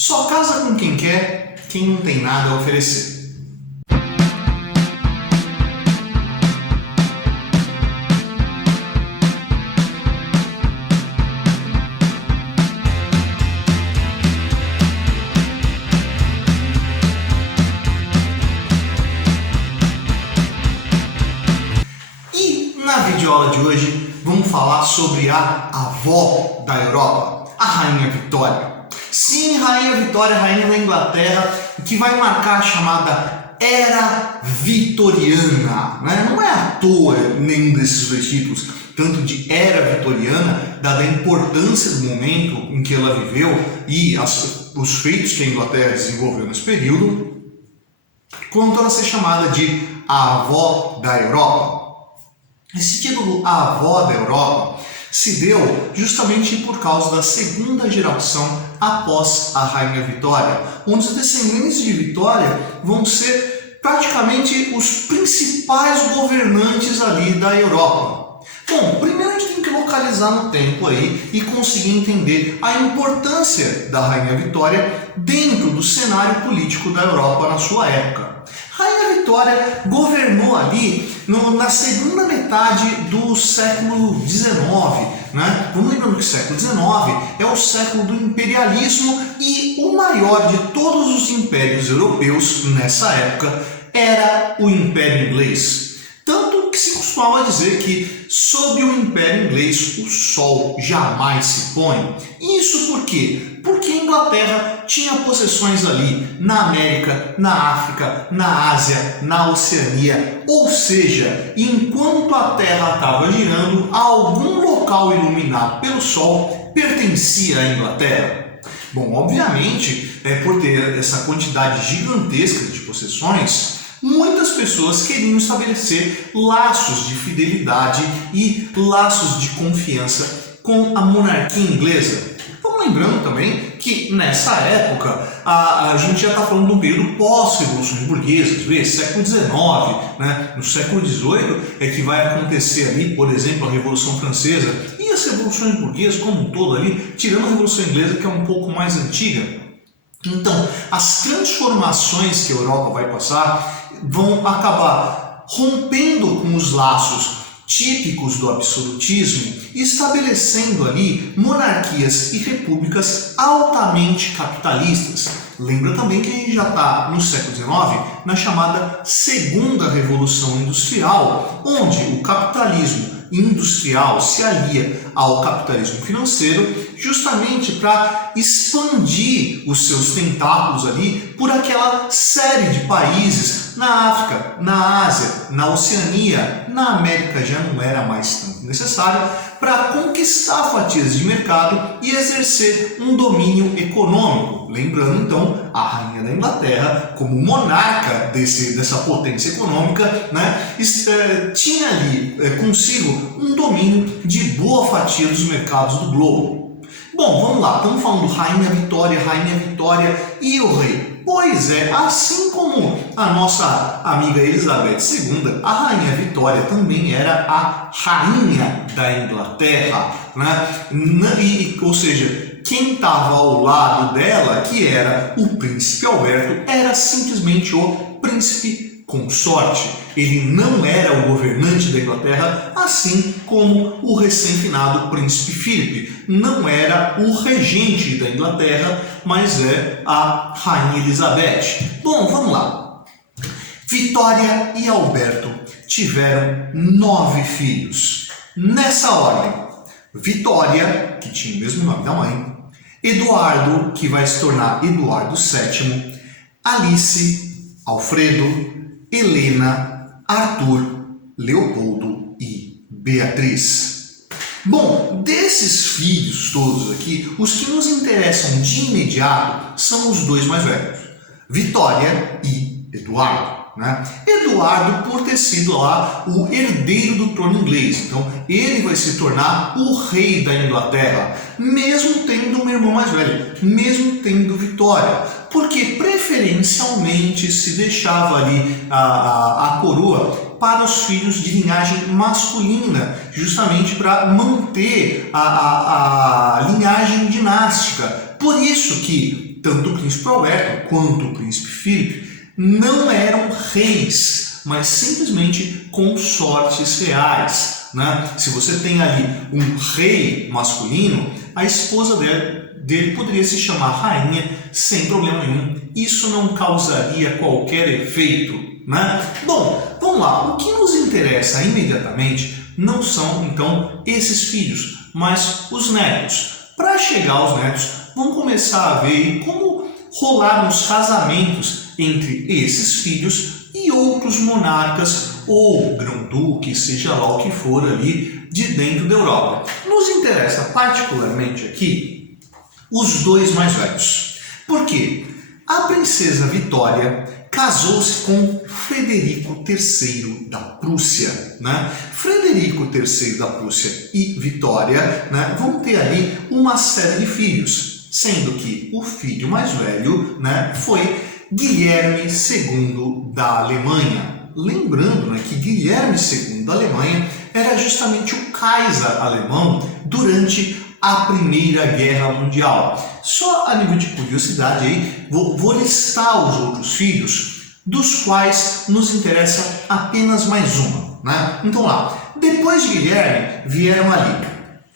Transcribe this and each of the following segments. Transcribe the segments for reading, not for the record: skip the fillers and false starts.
Só casa com quem quer, quem não tem nada a oferecer. Na videoaula de hoje vamos falar sobre a avó da Europa, a Rainha Vitória. Sim, Rainha Vitória, Rainha da Inglaterra, que vai marcar a chamada Era Vitoriana. Não é à toa nenhum desses dois títulos, tanto de Era Vitoriana, dada a importância do momento em que ela viveu e os feitos que a Inglaterra desenvolveu nesse período, quanto ela ser chamada de a avó da Europa. Esse título, a avó da Europa, se deu justamente por causa da segunda geração após a Rainha Vitória, onde os descendentes de Vitória vão ser praticamente os principais governantes ali da Europa. Bom, primeiro a gente tem que localizar no tempo aí e conseguir entender a importância da Rainha Vitória dentro do cenário político da Europa na sua época. Rainha Vitória governou ali na segunda metade do século XIX. Vamos lembrando que o século XIX é o século do imperialismo e o maior de todos os impérios europeus nessa época era o Império Inglês. Tanto que se costumava dizer que sob o Império Inglês o sol jamais se põe. Isso por quê? Porque a Inglaterra tinha possessões ali na América, na África, na Ásia, na Oceania. Ou seja, enquanto a Terra estava girando, algum local iluminado pelo sol pertencia à Inglaterra. Bom, obviamente, por ter essa quantidade gigantesca de possessões, muitas pessoas queriam estabelecer laços de fidelidade e laços de confiança com a monarquia inglesa. Vamos lembrando também que nessa época a gente já está falando de um período pós-revoluções burguesas, século XIX, no século XVIII é que vai acontecer ali, por exemplo, a Revolução Francesa e as revoluções burguesas como um todo ali, tirando a Revolução Inglesa que é um pouco mais antiga. Então, as transformações que a Europa vai passar vão acabar rompendo com os laços típicos do absolutismo e estabelecendo ali monarquias e repúblicas altamente capitalistas. Lembra também que a gente já está no século XIX, na chamada Segunda Revolução Industrial, onde o capitalismo industrial se alia ao capitalismo financeiro justamente para expandir os seus tentáculos ali por aquela série de países na África, na Ásia, na Oceania, na América já não era mais tanto necessário, para conquistar fatias de mercado e exercer um domínio econômico. Lembrando então a Rainha da Inglaterra como monarca dessa potência econômica, tinha ali consigo um domínio de boa fatia dos mercados do globo. Bom, vamos lá, estamos falando Rainha Vitória e o rei. Pois é, assim como a nossa amiga Elizabeth II, a Rainha Vitória também era a rainha da Inglaterra, ou seja, quem estava ao lado dela, que era o príncipe Alberto, era simplesmente o príncipe consorte. Ele não era o governante da Inglaterra, assim como o recém-finado príncipe Philip não era o regente da Inglaterra, mas é a rainha Elizabeth. Bom, vamos lá. Vitória e Alberto tiveram 9 filhos. Nessa ordem: Vitória, que tinha o mesmo nome da mãe; Eduardo, que vai se tornar Eduardo VII; Alice, Alfredo, Helena, Arthur, Leopoldo e Beatriz. Bom, desses filhos todos aqui, os que nos interessam de imediato são os dois mais velhos, Vitória e Eduardo. Eduardo, por ter sido lá o herdeiro do trono inglês, então ele vai se tornar o rei da Inglaterra, mesmo tendo uma irmã mais velha, mesmo tendo Vitória, porque preferencialmente se deixava ali a coroa para os filhos de linhagem masculina, justamente para manter a linhagem dinástica, Por isso que tanto o príncipe Alberto quanto o príncipe Filipe não eram reis, mas simplesmente consortes reais, né? Se você tem ali um rei masculino, a esposa dele poderia se chamar rainha sem problema nenhum. Isso não causaria qualquer efeito, né? Bom, vamos lá. O que nos interessa imediatamente não são, então, esses filhos, mas os netos. Para chegar aos netos, vamos começar a ver como rolaram os casamentos entre esses filhos e outros monarcas ou grão-duques, seja lá o que for ali de dentro da Europa. Nos interessa particularmente aqui os dois mais velhos. Por quê? A princesa Vitória casou-se com Frederico III da Prússia, né? Frederico III da Prússia e Vitória, né, vão ter ali uma série de filhos, sendo que o filho mais velho, né, foi Guilherme II da Alemanha. Lembrando, né, que Guilherme II da Alemanha era justamente o Kaiser alemão durante a Primeira Guerra Mundial. Só a nível de curiosidade aí, vou listar os outros filhos, dos quais nos interessa apenas mais uma, né? Então lá, depois de Guilherme vieram ali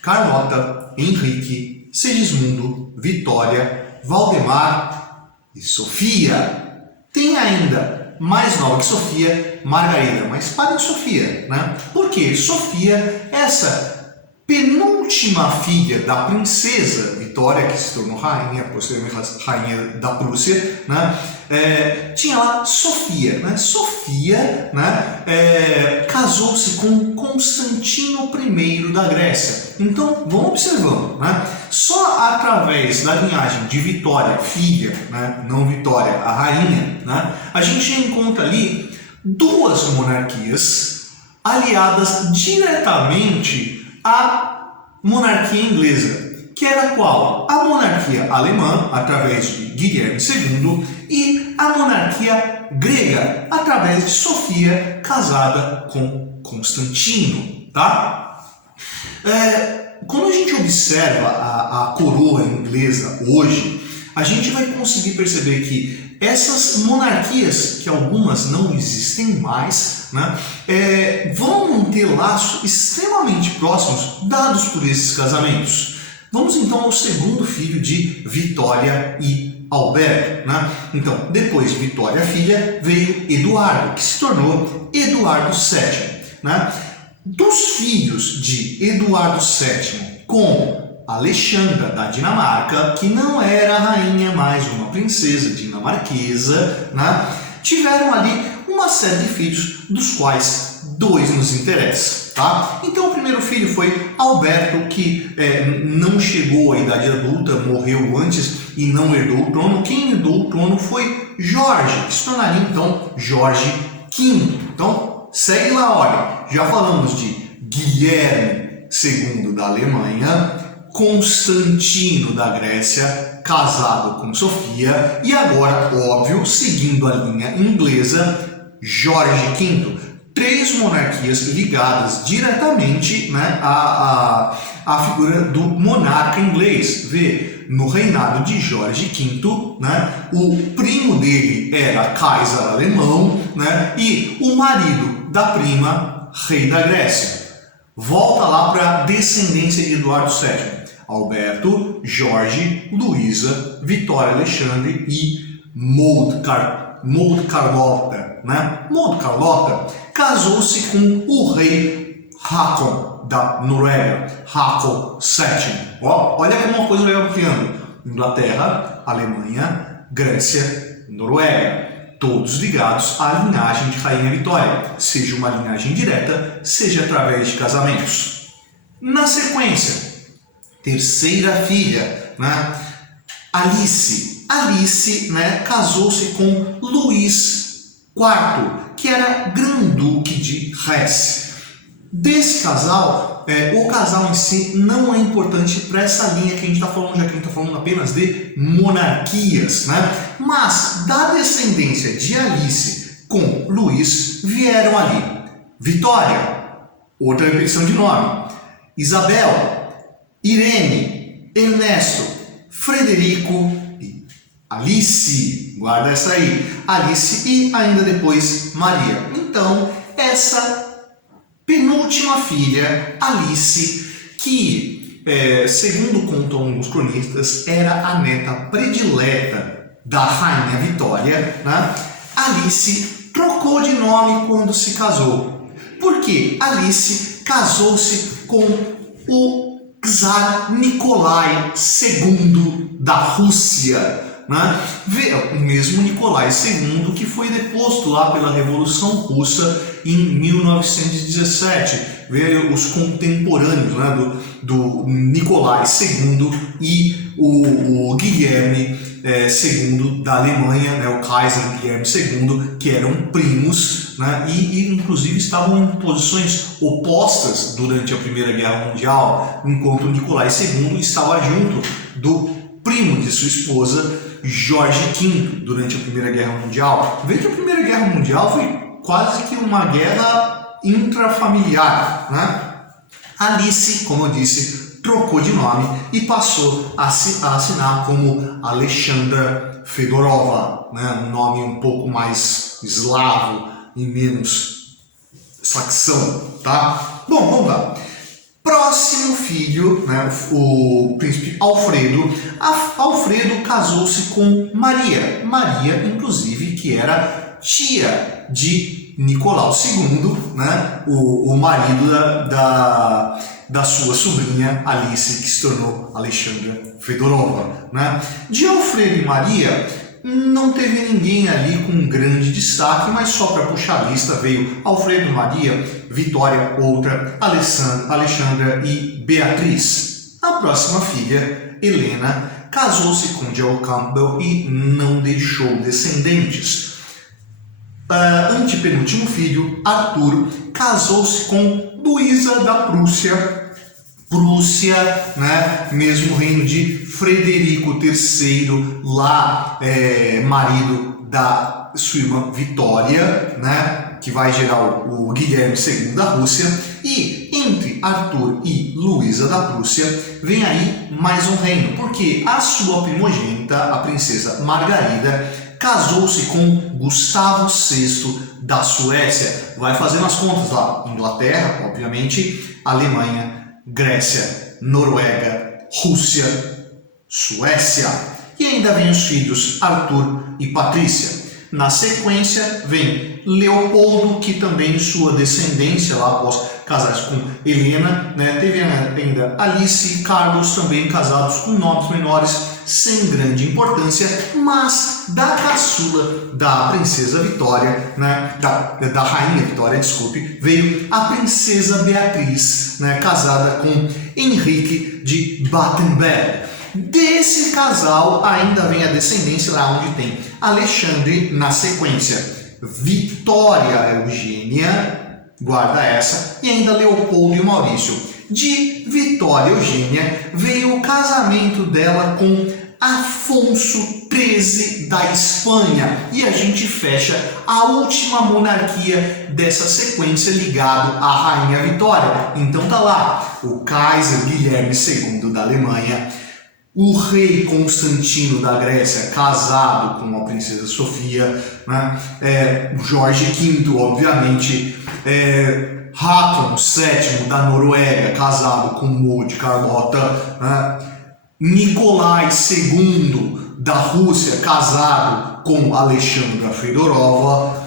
Carlota, Henrique, Segismundo, Vitória, Valdemar e Sofia. Tem ainda mais nova que Sofia, Margarida, mas para em Sofia, né? Porque Sofia, essa penúltima filha da princesa Vitória, que se tornou rainha, posteriormente rainha da Prússia, né? Tinha lá Sofia, né? Sofia, né, casou-se com Constantino I da Grécia. Então, vamos observando, né? Só através da linhagem de Vitória, filha, né, não Vitória, a rainha, né, a gente encontra ali duas monarquias aliadas diretamente à monarquia inglesa, que era qual? A monarquia alemã, através de Guilherme II, e a monarquia grega, através de Sofia, casada com Constantino, tá? Quando a gente observa a coroa inglesa hoje, a gente vai conseguir perceber que essas monarquias, que algumas não existem mais, né, vão manter laços extremamente próximos dados por esses casamentos. Vamos então ao segundo filho de Vitória e Alberto, né? Então, depois de Vitória filha, veio Eduardo, que se tornou Eduardo VII, né? Dos filhos de Eduardo VII com Alexandra da Dinamarca, que não era rainha, mais uma princesa dinamarquesa, né? Tiveram ali uma série de filhos, dos quais dois nos interessam, tá? Então o primeiro filho foi Alberto, que não chegou à idade adulta, morreu antes e não herdou o trono. Quem herdou o trono foi Jorge, que se tornaria então Jorge V. Então segue lá a ordem. Já falamos de Guilherme II da Alemanha, Constantino da Grécia, casado com Sofia, e agora, óbvio, seguindo a linha inglesa, Jorge V. Três monarquias ligadas diretamente, né, à figura do monarca inglês. Vê, no reinado de Jorge V, né, o primo dele era Kaiser alemão, né, e o marido da prima, rei da Grécia. Volta lá para a descendência de Eduardo VII. Alberto, Jorge, Luísa, Vitória Alexandre e Maud Carlota, né? Maud Carlota casou-se com o rei Håkon da Noruega, Håkon VII. Olha como uma coisa legal criando. Inglaterra, Alemanha, Grécia, Noruega. Todos ligados à linhagem de Rainha Vitória, seja uma linhagem direta, seja através de casamentos. Na sequência, terceira filha, né? Alice, né, casou-se com Luís IV, que era grão-duque de Hesse. Desse casal, o casal em si não é importante para essa linha que a gente está falando, já que a gente está falando apenas de monarquias, né? Mas da descendência de Alice com Luís vieram ali Vitória, outra repetição de nome, Isabel, Irene, Ernesto, Frederico e Alice. Guarda essa aí. Alice e ainda depois Maria. Então, essa penúltima filha, Alice, que, segundo contam os cronistas, era a neta predileta da Rainha Vitória, né? Alice trocou de nome quando se casou. Porque Alice casou-se com o czar Nicolai II da Rússia, né? O mesmo Nicolai II que foi deposto lá pela Revolução Russa em 1917. Veio os contemporâneos, né, do Nicolai II e o Guilherme II da Alemanha, né, o Kaiser Guilherme II, que eram primos, né, e inclusive estavam em posições opostas durante a Primeira Guerra Mundial, enquanto Nicolai II estava junto do primo de sua esposa, Jorge V, durante a Primeira Guerra Mundial. Veja que a Primeira Guerra Mundial foi quase que uma guerra intrafamiliar, né? Alice, como eu disse, trocou de nome e passou a assinar como Alexandra Fedorova, né? Um nome um pouco mais eslavo e menos saxão, tá? Bom, vamos lá. Próximo filho, né, o príncipe Alfredo. Alfredo casou-se com Maria. Maria, inclusive, que era tia de Nicolau II, né, o marido da sua sobrinha Alice, que se tornou Alexandra Fedorova, né. De Alfredo e Maria não teve ninguém ali com grande destaque, mas só para puxar a lista veio Alfredo, Maria, Vitória, outra, Alexandra e Beatriz. A próxima filha, Helena, casou-se com Joe Campbell e não deixou descendentes. Antepenúltimo filho, Arthur, casou-se com Luísa da Prússia. Prússia, né, mesmo reino de Frederico III, lá marido da sua irmã Vitória, né, que vai gerar o Guilherme II da Rússia. E entre Arthur e Luísa da Prússia vem aí mais um reino, porque a sua primogênita, a princesa Margarida, casou-se com Gustavo VI da Suécia. Vai fazendo as contas lá: Inglaterra, obviamente, Alemanha, Grécia, Noruega, Rússia, Suécia. E ainda vem os filhos Arthur e Patrícia. Na sequência vem Leopoldo, que também sua descendência lá após casar-se com Helena, né? Teve ainda Alice e Carlos, também casados com nomes menores, sem grande importância, mas da caçula da princesa Vitória, né, da rainha Vitória, desculpe, veio a princesa Beatriz, né, casada com Henrique de Battenberg. Desse casal ainda vem a descendência lá onde tem Alexandre na sequência, Vitória Eugênia, guarda essa, e ainda Leopoldo e Maurício. De Vitória Eugênia veio o casamento dela com Afonso XIII da Espanha. E a gente fecha a última monarquia dessa sequência ligado à Rainha Vitória. Então tá lá o Kaiser Guilherme II da Alemanha, o rei Constantino da Grécia, casado com a princesa Sofia, né? Jorge V, obviamente, Håkon VII da Noruega, casado com Maud Carlota, né? Nicolai II da Rússia, casado com Alexandra Fedorova,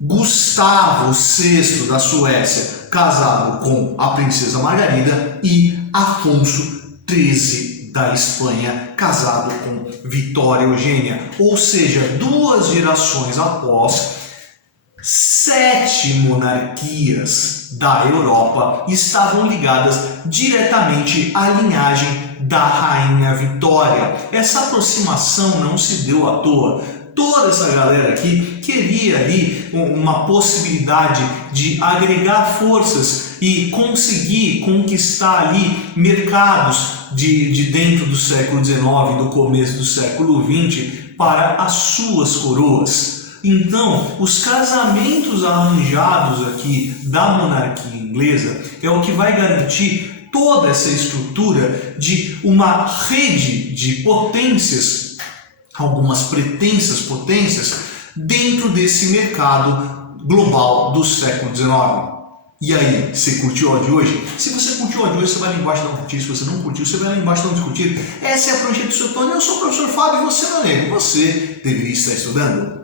Gustavo VI da Suécia, casado com a princesa Margarida, e Afonso XIII da Espanha, casado com Vitória Eugênia. Ou seja, 2 gerações após, 7 monarquias da Europa estavam ligadas diretamente à linhagem da Rainha Vitória. Essa aproximação não se deu à toa. Toda essa galera aqui queria ali uma possibilidade de agregar forças e conseguir conquistar ali mercados de dentro do século XIX, do começo do século XX, para as suas coroas. Então, os casamentos arranjados aqui da monarquia inglesa é o que vai garantir toda essa estrutura de uma rede de potências, algumas pretensas potências, dentro desse mercado global do século XIX. E aí, você curtiu o áudio de hoje? Se você curtiu o áudio de hoje, você vai lá embaixo dar um curtir. Se você não curtiu, você vai lá embaixo dar um discutir. Essa é a prancheta do seu Tony. Eu sou o professor Fábio e você, meu amigo, você deveria estar estudando.